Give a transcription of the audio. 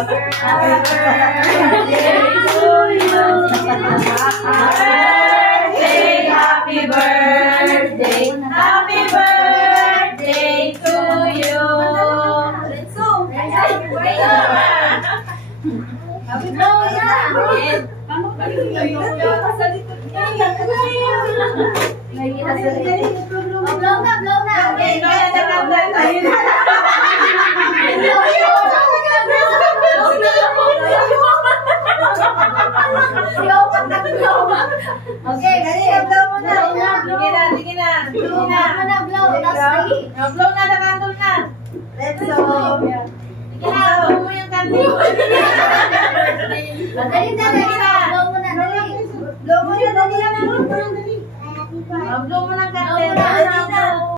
Happy birthday to you. Let's go. Happy birthday. Blow na. Okay, okay, dali. Blow mo na. Sige na. Blow na. Blow na, nakandol na. Let's go. Sige na, blow mo yung candle. Dali. Blow mo na, dali. Blow mo na, dali. Blow mo ng candle.